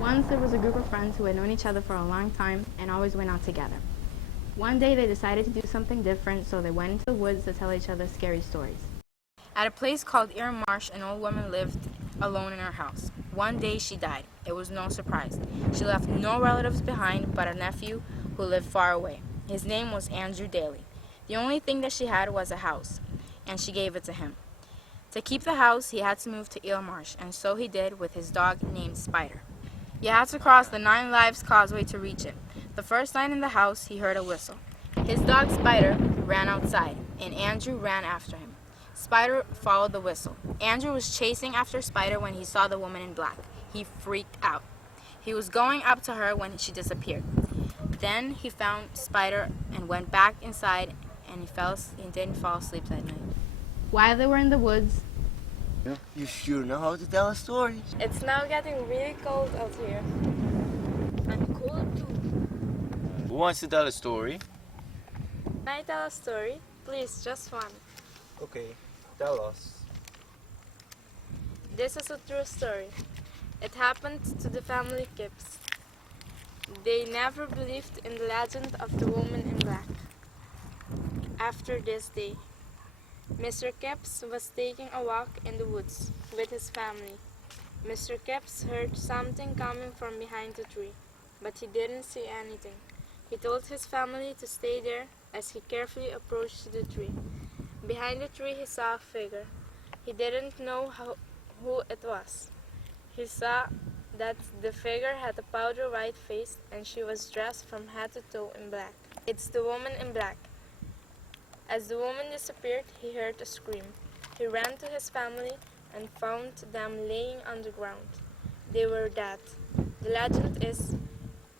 Once there was a group of friends who had known each other for a long time and always went out together. One day they decided to do something different, so they went into the woods to tell each other scary stories. At a place called Ear Marsh, an old woman lived alone in her house. One day she died. It was no surprise. She left no relatives behind but a nephew who lived far away. His name was Andrew Daly. The only thing that she had was a house, and she gave it to him. To keep the house, he had to move to Eel Marsh, and so he did with his dog named Spider. He had to cross the 9 Lives Causeway to reach it. The first night in the house, he heard a whistle. His dog Spider ran outside, and Andrew ran after him. Spider followed the whistle. Andrew was chasing after Spider when he saw the woman in black. He freaked out. He was going up to her when she disappeared. Then he found Spider and went back inside, and he didn't fall asleep that night. While they were in the woods, you sure know how to tell a story. It's now getting really cold out here. I'm cold too. Who wants to tell a story? Can I tell a story? Please, just one. Okay, tell us. This is a true story. It happened to the family Kipps. They never believed in the legend of the woman in black. After this day, Mr. Kipps was taking a walk in the woods with his family. Mr. Kipps heard something coming from behind the tree, but he didn't see anything. He told his family to stay there as he carefully approached the tree. Behind the tree he saw a figure. He didn't know who it was. He saw that the figure had a powder white face and she was dressed from head to toe in black. It's the woman in black. As the woman disappeared, he heard a scream. He ran to his family and found them laying on the ground. They were dead. The legend is,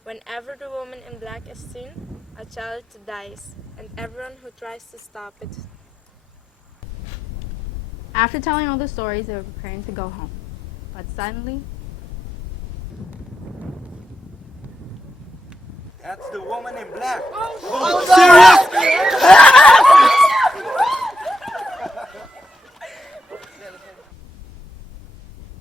whenever the woman in black is seen, a child dies, and everyone who tries to stop it. after telling all the stories, they were preparing to go home. But suddenly, That's the woman in black.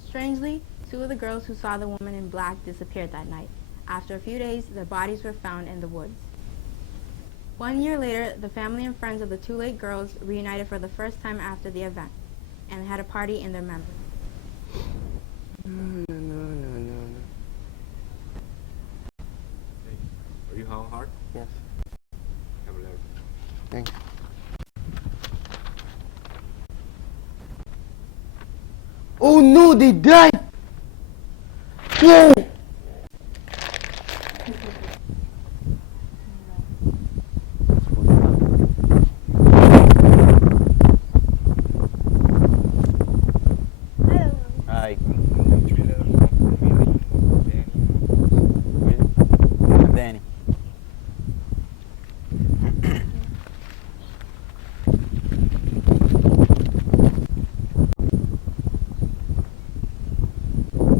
strangely, 2 of the girls who saw the woman in black disappeared that night. After a few days, their bodies were found in the woods. 1 year later, the family and friends of the 2 late girls reunited for the first time after the event and had a party in their memory. No. Are you how hard? Yes. Have a letter. Thanks. Oh no, they died! No! Hi. Danny.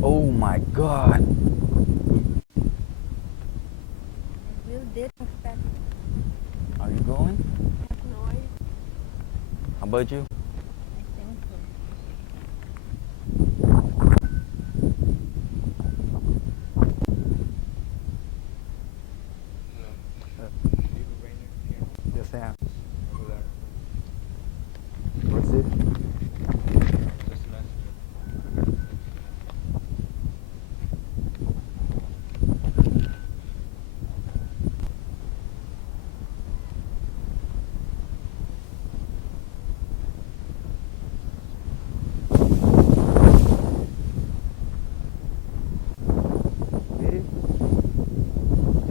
Oh my God. You did that. Are you going? No, How about you? I think so. Yes, I am. What's it?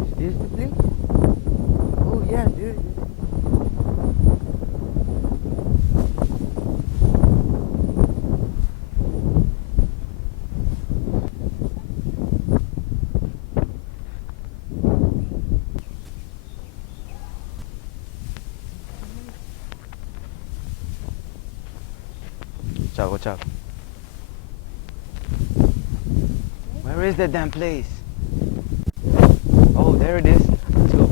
Is this the place? Oh yeah, dude. Ciao, ciao. Where Where is that damn place? Oh, there it is. Let's go.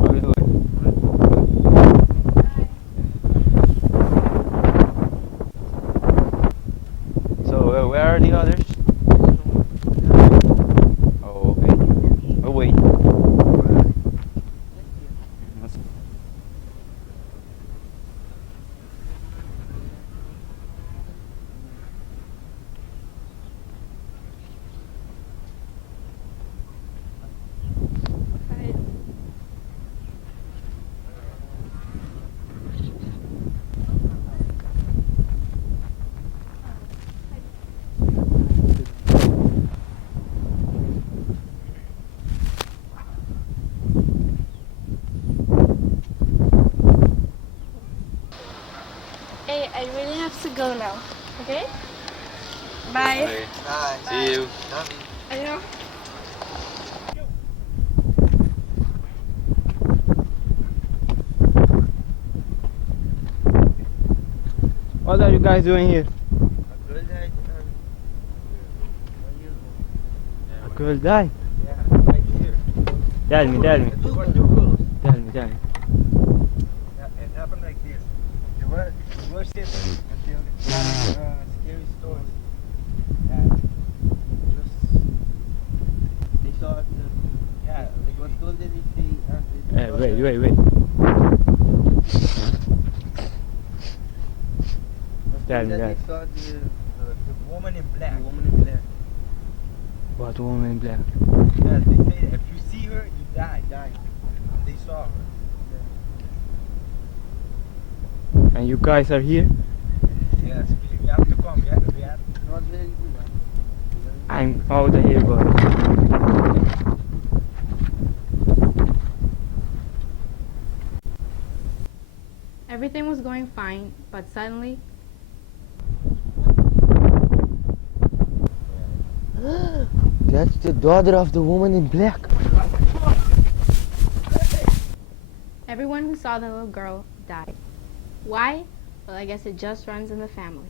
How are you doing? So, where are the others? Oh, okay. Oh, wait. Let's- Hey, I really have to go now. Okay? Bye. Okay. Hi. See you. I know. What are you guys doing here? A girl died. Yeah, right here. Tell me. Tell me. Tell me. It happened like this. We were sitting until scary stories. And just they saw yeah, they was told that if they Wait. Tell me that. They saw the woman in black. What woman in black? Yeah, they say if you see her, you die. And they saw her. And you guys are here? Yes, we have to come. We have not very good. I'm out of here, boy. Everything was going fine, but suddenly, That's the daughter of the woman in black. everyone who saw the little girl died. Why? Well, I guess it just runs in the family.